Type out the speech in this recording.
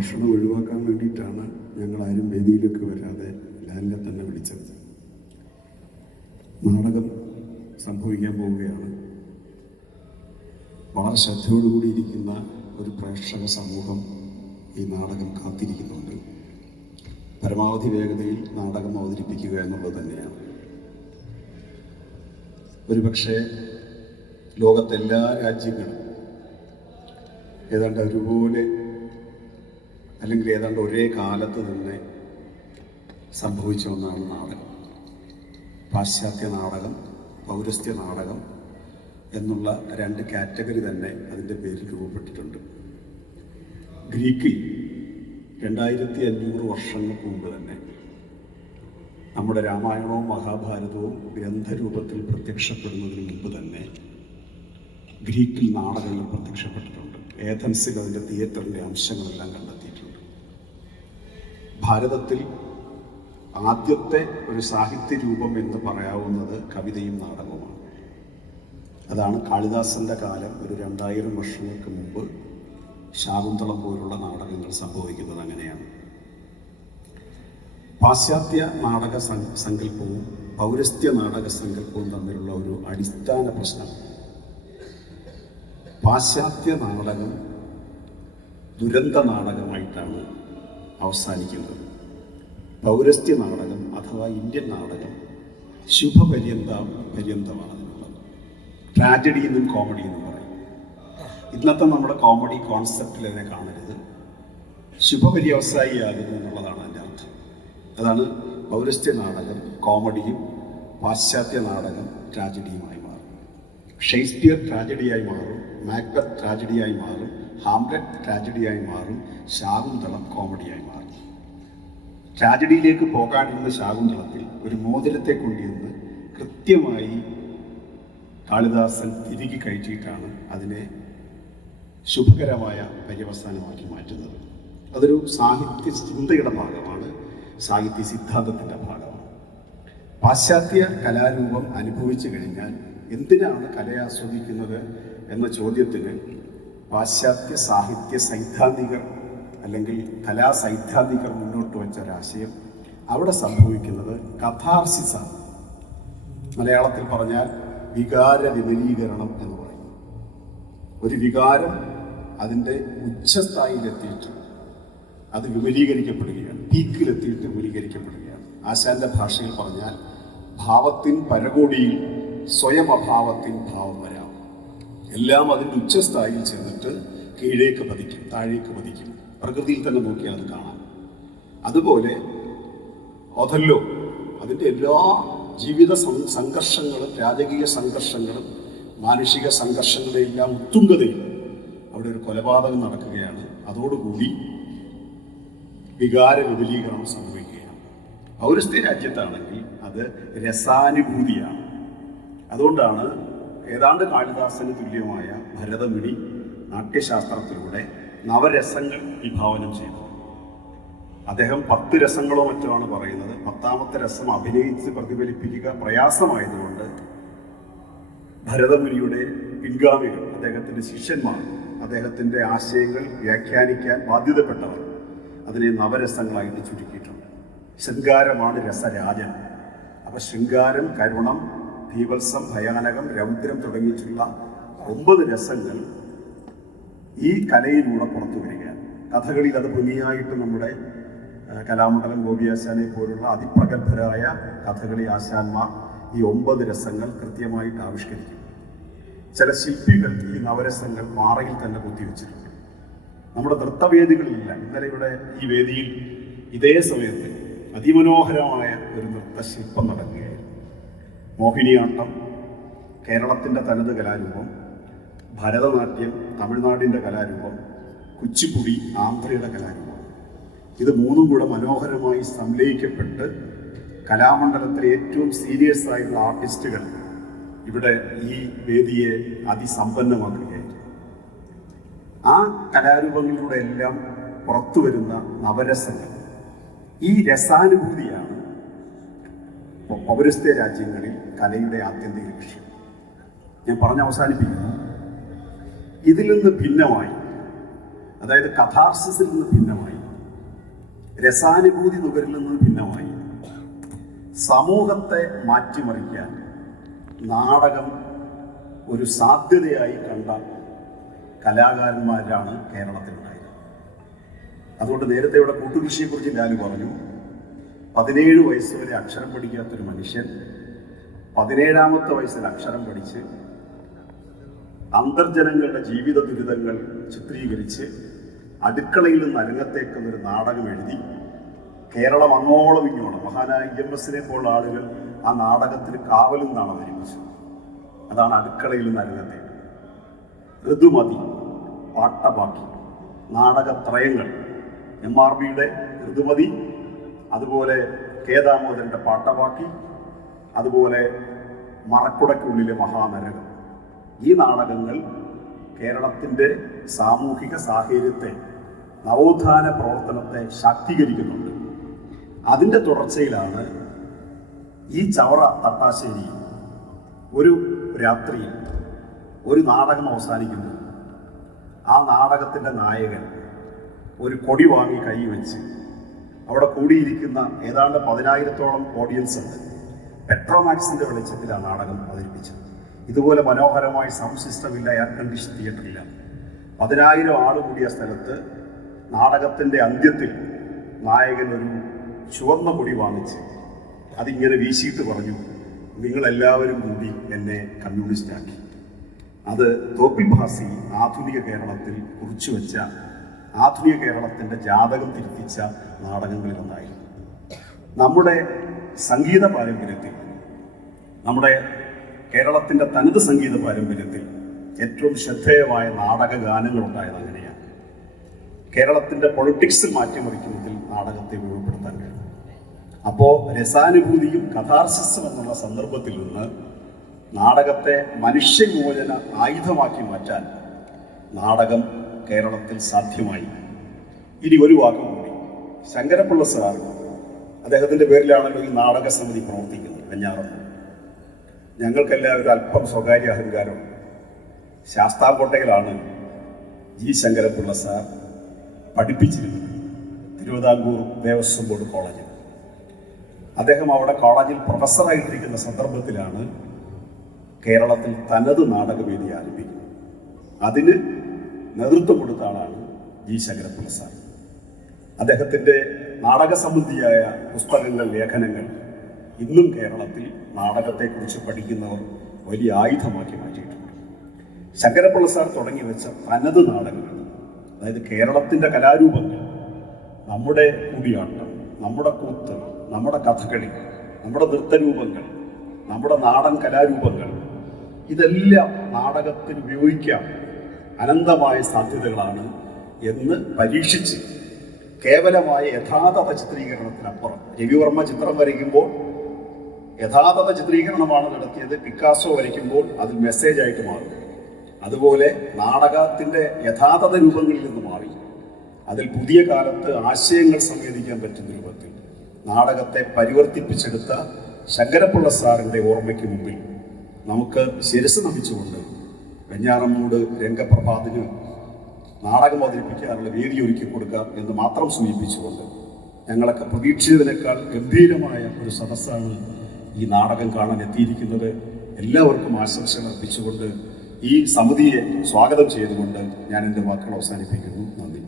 ഭാഷണം ഒഴിവാക്കാൻ വേണ്ടിയിട്ടാണ് ഞങ്ങൾ ആരും വേദിയിലേക്ക് വരാതെ ലാലിനെ തന്നെ വിളിച്ചത്. നാടകം സംഭവിക്കാൻ പോവുകയാണ്. വളരെ ശ്രദ്ധയോടുകൂടി ഇരിക്കുന്ന ഒരു പ്രേക്ഷക സമൂഹം ഈ നാടകം കാത്തിരിക്കുന്നുണ്ട്. പരമാവധി വേഗതയിൽ നാടകം അവതരിപ്പിക്കുക എന്നുള്ളത് തന്നെയാണ്. ഒരുപക്ഷെ ലോകത്തെല്ലാ രാജ്യങ്ങളും ഏതാണ്ട് ഒരുപോലെ അല്ലെങ്കിൽ ഏതാണ്ട് ഒരേ കാലത്ത് തന്നെ സംഭവിച്ച ഒന്നാണ് നാടകം. പാശ്ചാത്യ നാടകം പൗരസ്ത്യ നാടകം എന്നുള്ള രണ്ട് കാറ്റഗറി തന്നെ അതിന്റെ പേരിൽ രൂപപ്പെട്ടിട്ടുണ്ട്. ഗ്രീക്കിൽ രണ്ടായിരത്തി അഞ്ഞൂറ് വർഷങ്ങൾക്ക് മുമ്പ് തന്നെ നമ്മുടെ രാമായണവും മഹാഭാരതവും ഗ്രന്ഥരൂപത്തിൽ പ്രത്യക്ഷപ്പെടുന്നതിന് മുമ്പ് തന്നെ ഗ്രീക്കിൽ നാടകങ്ങൾ പ്രത്യക്ഷപ്പെട്ടിട്ടുണ്ട്. ഏഥൻസിൽ അതിന്റെ തിയേറ്ററിന്റെ അംശങ്ങളെല്ലാം കണ്ടെത്തിയിട്ടുണ്ട് ഭാരതത്തിൽ ആദ്യത്തെ ഒരു സാഹിത്യ രൂപം എന്ന് പറയാവുന്നത് കവിതയും നാടകവുമാണ്. അതാണ് കാളിദാസന്റെ കാലം. ഒരു രണ്ടായിരം വർഷങ്ങൾക്ക് മുമ്പ് ശാകുന്തളം പോലുള്ള നാടകങ്ങൾ സംഭവിക്കുന്നത് അങ്ങനെയാണ്. പാശ്ചാത്യ നാടക സങ്കല്പവും പൗരസ്ത്യ നാടക സങ്കല്പവും തമ്മിലുള്ള ഒരു അടിസ്ഥാന പ്രശ്നം. പാശ്ചാത്യ നാടകം ദുരന്ത നാടകമായിട്ടാണ് അവസാനിക്കുന്നത്. പൗരസ്ത്യ നാടകം അഥവാ ഇന്ത്യൻ നാടകം ശുഭപര്യന്ത പര്യന്തമാണ് അതിനുള്ളത്. ട്രാജഡി എന്നും കോമഡി എന്നും പറയും. ഇന്നത്തെ നമ്മുടെ കോമഡി കോൺസെപ്റ്റിൽ അതിനെ കാണരുത്. ശുഭപര്യവസായിയാകുന്നു എന്നുള്ളതാണ് അതിന്റെ അർത്ഥം. അതാണ് പൗരസ്ത്യ നാടകം കോമഡിയും പാശ്ചാത്യ നാടകം ട്രാജഡിയുമായി മാറും ഷേക്സ്പിയർ ട്രാജഡിയായി മാറും മാക്ബത്ത് ട്രാജഡിയായി മാറും ഹാംലെറ്റ് ട്രാജഡിയായി മാറും ശാകുന്തളം കോമഡിയായി മാറും. ട്രാജഡിയിലേക്ക് പോകാനിരുന്ന ശാകുന്തളത്തിൽ ഒരു മോതിരത്തെ കൊണ്ടിരുന്ന് കൃത്യമായി കാളിദാസൻ തിരികെ കയറ്റിയിട്ടാണ് അതിനെ ശുഭകരമായ പര്യവസാനമാക്കി മാറ്റുന്നത്. അതൊരു സാഹിത്യ ചിന്തയുടെ ഭാഗമാണ് സാഹിത്യ സിദ്ധാന്തത്തിന്റെ ഭാഗമാണ്. പാശ്ചാത്യ കലാരൂപം അനുഭവിച്ചു കഴിഞ്ഞാൽ എന്തിനാണ് കലയെ ആസ്വദിക്കുന്നത് എന്ന ചോദ്യത്തിന് പാശ്ചാത്യ സാഹിത്യ സൈദ്ധാന്തികർ അല്ലെങ്കിൽ കലാ സൈദ്ധാന്തികർ മുന്നോട്ട് വെച്ച ഒരാശയം അവിടെ സംഭവിക്കുന്നത് കഥാർസിസാണ്. മലയാളത്തിൽ പറഞ്ഞാൽ വികാര വിപുലീകരണം എന്ന് പറയും. ഒരു വികാരം അതിന്റെ ഉച്ചസ്ഥായിലെത്തിയിട്ട് അത് വിപുലീകരിക്കപ്പെടുകയാണ്. പീക്കിലെത്തിയിട്ട് വിപുലീകരിക്കപ്പെടുകയാണ്. ആശാന്റെ ഭാഷയിൽ പറഞ്ഞാൽ ഭാവത്തിൻ പരകോടിയിൽ സ്വയം അഭാവത്തിൻ ഭാവം വരാം. എല്ലാം അതിന്റെ ഉച്ചസ്ഥായിൽ ചെന്നിട്ട് കീഴേക്ക് പതിക്കും താഴേക്ക് പതിക്കും. പ്രകൃതിയിൽ തന്നെ നോക്കിയാൽ അത് കാണാം. അതുപോലെ അതല്ലോ അതിന്റെ എല്ലാ ജീവിത സംഘർഷങ്ങളും രാജകീയ സംഘർഷങ്ങളും മാനുഷിക സംഘർഷങ്ങളുടെ എല്ലാം ഉത്തുംഗതയും അവിടെ ഒരു കൊലപാതകം നടക്കുകയാണ്. അതോടുകൂടി വികാര വിപുലീകരണം സംഭവിക്കുകയാണ്. പൗരസ്ത്യ രാജ്യത്താണെങ്കിൽ അത് രസാനുഭൂതിയാണ്. അതുകൊണ്ടാണ് ഏതാണ്ട് കാളിദാസന് തുല്യമായ ഭരതമുനി നാട്യശാസ്ത്രത്തിലൂടെ നവരസങ്ങൾ വിഭാവനം ചെയ്തു. അദ്ദേഹം പത്ത് രസങ്ങളോ മറ്റോ ആണ് പറയുന്നത്. പത്താമത്തെ രസം അഭിനയിച്ച് പ്രതിഫലിപ്പിക്കുക പ്രയാസമായതുകൊണ്ട് ഭരതമുനിയുടെ പിൻഗാമികൾ അദ്ദേഹത്തിന്റെ ശിഷ്യന്മാർ അദ്ദേഹത്തിന്റെ ആശയങ്ങൾ വ്യാഖ്യാനിക്കാൻ ബാധ്യതപ്പെട്ടവർ അതിനെ നവരസങ്ങളായിട്ട് ചുരുക്കിയിട്ടുണ്ട്. ശൃംഗാരമാണ് രസരാജൻ. അപ്പം ശൃംഗാരം കരുണം ഭീവത്സം ഭയാനകം രൗദ്രം തുടങ്ങിയിട്ടുള്ള ഒമ്പത് രസങ്ങൾ ഈ കലയിലൂടെ പുറത്തു വരികയാണ്. കഥകളിൽ അത് ഭംഗിയായിട്ട് നമ്മുടെ കലാമണ്ഡലം ഗോപിയാശാനെ പോലുള്ള അതിപ്രഗത്ഭരായ കഥകളി ആശാന്മാർ ഈ ഒമ്പത് രസങ്ങൾ കൃത്യമായിട്ട് ആവിഷ്കരിക്കും. ചില ശില്പികൾ ഈ നവരസങ്ങൾ പാറയിൽ തന്നെ കുത്തിവെച്ചിട്ടുണ്ട് നമ്മുടെ നൃത്തവേദികളിലില്ല. ഇന്നലെ ഇവിടെ ഈ വേദിയിൽ ഇതേ സമയത്ത് അതിമനോഹരമായ ഒരു നൃത്തശില്പം നടക്കുകയായിരുന്നു മോഹിനിയാട്ടം കേരളത്തിന്റെ തനത് കലാരൂപം ഭരതനാട്യം തമിഴ്നാടിന്റെ കലാരൂപം കുച്ചിപ്പുടി ആന്ധ്രയുടെ കലാരൂപം. ഇത് മൂന്നും കൂടെ മനോഹരമായി സംലയിക്കപ്പെട്ട് കലാമണ്ഡലത്തിലെ ഏറ്റവും സീരിയസ് ആയിട്ടുള്ള ആർട്ടിസ്റ്റുകൾ ഇവിടെ ഈ വേദിയെ അതിസമ്പന്നമാക്കുകയായിരുന്നു. ആ കലാരൂപങ്ങളിലൂടെ എല്ലാം പുറത്തു വരുന്ന നവരസങ്ങൾ. ഈ രസാനുഭൂതിയാണ് പൗരസ്ത്യ രാജ്യങ്ങളിൽ കലയുടെ ആത്യന്തിക ലക്ഷ്യം ഞാൻ പറഞ്ഞ് അവസാനിപ്പിക്കുന്നു. ഇതിൽ നിന്ന് ഭിന്നമായി അതായത് കഥാർസിസിൽ നിന്ന് ഭിന്നമായി രസാനുഭൂതി നുകരിൽ നിന്ന് ഭിന്നമായി സമൂഹത്തെ മാറ്റിമറിക്കാൻ നാടകം ഒരു സാധ്യതയായി കണ്ട കലാകാരന്മാരാണ് കേരളത്തിലുണ്ടായത് അതുകൊണ്ട് നേരത്തെ ഇവിടെ കൂട്ടുകൃഷിയെക്കുറിച്ച് ഞാൻ പറഞ്ഞു. പതിനേഴ് വയസ്സ് വരെ അക്ഷരം പഠിക്കാത്തൊരു മനുഷ്യൻ പതിനേഴാമത്തെ വയസ്സിൽ അക്ഷരം പഠിച്ച് അന്തർജനങ്ങളുടെ ജീവിത ദുരിതങ്ങൾ ചിത്രീകരിച്ച് അടുക്കളയിൽ നിന്ന് അരങ്ങത്തേക്കുന്ന ഒരു നാടകം എഴുതി കേരളം അങ്ങോളം ഇങ്ങോളം മഹാനായ എം എസിനെ പോലുള്ള ആളുകൾ ആ നാടകത്തിന് കാവൽ നിന്നാണ് അവതരിപ്പിച്ചത്. അതാണ് അടുക്കളയിൽ നിന്ന് അരങ്ങത്തേക്ക്. ഋതുമതി പാട്ടബാക്കി നാടകത്രയങ്ങൾ എം ആർ ബിയുടെ ഋതുമതി അതുപോലെ കെ പാട്ടവാക്കി അതുപോലെ മറക്കുടയ്ക്കുള്ളിലെ മഹാനരകം. ഈ നാടകങ്ങൾ കേരളത്തിന്റെ സാമൂഹിക സാഹചര്യത്തെ നവോത്ഥാന പ്രവർത്തനത്തെ ശാക്തീകരിക്കുന്നുണ്ട്. അതിന്റെ തുടർച്ചയിലാണ് ഈ ചവറ തട്ടാശ്ശേരി ഒരു രാത്രിയിൽ ഒരു നാടകം അവസാനിക്കുന്നു. ആ നാടകത്തിന്റെ നായകൻ ഒരു കൊടി വാങ്ങി കൈവച്ച് അവിടെ കൂടിയിരിക്കുന്ന ഏതാണ്ട് പതിനായിരത്തോളം ഓഡിയൻസ് ഉണ്ട്. പെട്രോമാക്സിന്റെ വെളിച്ചത്തിൽ ആ നാടകം അവതരിപ്പിച്ചത്. ഇതുപോലെ മനോഹരമായ സൗണ്ട് സിസ്റ്റം ഇല്ല എയർ കണ്ടീഷൻ തിയേറ്ററില്ല പതിനായിരം ആൾ കൂടിയ സ്ഥലത്ത് നാടകത്തിന്റെ അന്ത്യത്തിൽ നായകൻ ഒരു ചുവന്ന പൊടി വാങ്ങിച്ച് അതിങ്ങനെ വീശിയിട്ട് പറഞ്ഞു നിങ്ങളെല്ലാവരും കൂടി എന്നെ കമ്മ്യൂണിസ്റ്റാക്കി അത് തോപ്പിൽ ഭാസി ആധുനിക കേരളത്തിൽ കുറിച്ചു വെച്ച ആധുനിക കേരളത്തിന്റെ ജാതകം തിരുത്തിച്ച നാടകങ്ങളിൽ ഒന്നായിരുന്നു നമ്മുടെ സംഗീത പാരമ്പര്യത്തിൽ നമ്മുടെ കേരളത്തിന്റെ തനത് സംഗീത പാരമ്പര്യത്തിൽ ഏറ്റവും ശ്രദ്ധേയമായ നാടക ഗാനങ്ങൾ ഉണ്ടായത് അങ്ങനെയാണ്. കേരളത്തിന്റെ പൊളിറ്റിക്സ് മാറ്റിമറിക്കുന്നതിൽ നാടകത്തെ ഉപയോഗപ്പെടുത്താൻ കഴിയും. അപ്പോൾ രസാനുഭൂതിയും കഥാർസിസും എന്നുള്ള സന്ദർഭത്തിൽ നിന്ന് നാടകത്തെ മനുഷ്യവിമോചന ആയുധമാക്കി മാറ്റാൻ നാടകം കേരളത്തിൽ സാധ്യമായി. ഇനി ഒരു വാക്കും കൂടി. ശങ്കരപ്പിള്ള സാർ അദ്ദേഹത്തിന്റെ പേരിലാണല്ലോ ഈ നാടക സമിതി പ്രവർത്തിക്കുന്നത് വെഞ്ഞാറം ഞങ്ങൾക്കെല്ലാവരും അല്പം സ്വകാര്യ അഹങ്കാരം. ശാസ്താംകോട്ടയിലാണ് ജി ശങ്കരപ്പിള്ള സാർ പഠിപ്പിച്ചിരുന്നത് തിരുവിതാംകൂർ ദേവസ്വം ബോർഡ് കോളേജിൽ. അദ്ദേഹം അവിടെ കോളേജിൽ പ്രൊഫസറായിട്ടിരിക്കുന്ന സന്ദർഭത്തിലാണ് കേരളത്തിൽ തനത് നാടകവേദി ആരംഭിക്കുന്നത്. അതിന് നേതൃത്വം കൊടുത്ത ആളാണ് ജി ശങ്കരപ്പിള്ള അദ്ദേഹത്തിന്റെ നാടക സംബന്ധിയായ പുസ്തകങ്ങൾ ലേഖനങ്ങൾ ഇന്നും കേരളത്തിൽ നാടകത്തെക്കുറിച്ച് പഠിക്കുന്നവർ വലിയ ആയുധമാക്കി മാറ്റിയിട്ടുണ്ട്. ശങ്കരപ്പിള്ള സാർ തുടങ്ങി വെച്ച തനത് നാടകങ്ങൾ അതായത് കേരളത്തിന്റെ കലാരൂപങ്ങൾ നമ്മുടെ കൂടിയാട്ടം നമ്മുടെ കൂത്ത് നമ്മുടെ കഥകളി നമ്മുടെ നൃത്തരൂപങ്ങൾ നമ്മുടെ നാടൻ കലാരൂപങ്ങൾ ഇതെല്ലാം നാടകത്തിന് ഉപയോഗിക്കാം. അനന്തമായ സാധ്യതകളാണ് എന്ന് പരീക്ഷിച്ച് കേവലമായ യഥാതഥ ചിത്രീകരണത്തിനപ്പുറം. രവിവർമ്മ ചിത്രം വരയ്ക്കുമ്പോൾ യഥാതഥ ചിത്രീകരണമാണ് നടത്തിയത്. പിക്കാസോ വരയ്ക്കുമ്പോൾ അത് മെസ്സേജ് ആയിട്ട് മാറും. അതുപോലെ നാടകത്തിന്റെ യഥാതഥ രൂപങ്ങളിൽ നിന്ന് മാറി. അതിൽ പുതിയ കാലത്ത് ആശയങ്ങൾ സംവേദിക്കാൻ പറ്റുന്ന രൂപത്തിൽ നാടകത്തെ പരിവർത്തിപ്പിച്ചെടുത്ത ശങ്കരപ്പിള്ള സാറിന്റെ ഓർമ്മയ്ക്ക് മുമ്പിൽ നമുക്ക് ശിരസ് നമിച്ചുകൊണ്ട് വെഞ്ഞാറമ്മൂട് രംഗപ്രഭാതിന് നാടകം അവതരിപ്പിക്കാനുള്ള വേദി ഒരുക്കി കൊടുക്കാം എന്ന് മാത്രം സൂചിപ്പിച്ചുകൊണ്ട് ഞങ്ങളൊക്കെ പ്രതീക്ഷിച്ചതിനേക്കാൾ ഗംഭീരമായ ഒരു സദസ്സാണ് ഈ നാടകം കാണാൻ എത്തിയിരിക്കുന്നത്. എല്ലാവർക്കും ആശംസകൾ അർപ്പിച്ചുകൊണ്ട് ഈ സമിതിയെ സ്വാഗതം ചെയ്തുകൊണ്ട് ഞാൻ എന്റെ വാക്കുകൾ അവസാനിപ്പിക്കുന്നു. നന്ദി.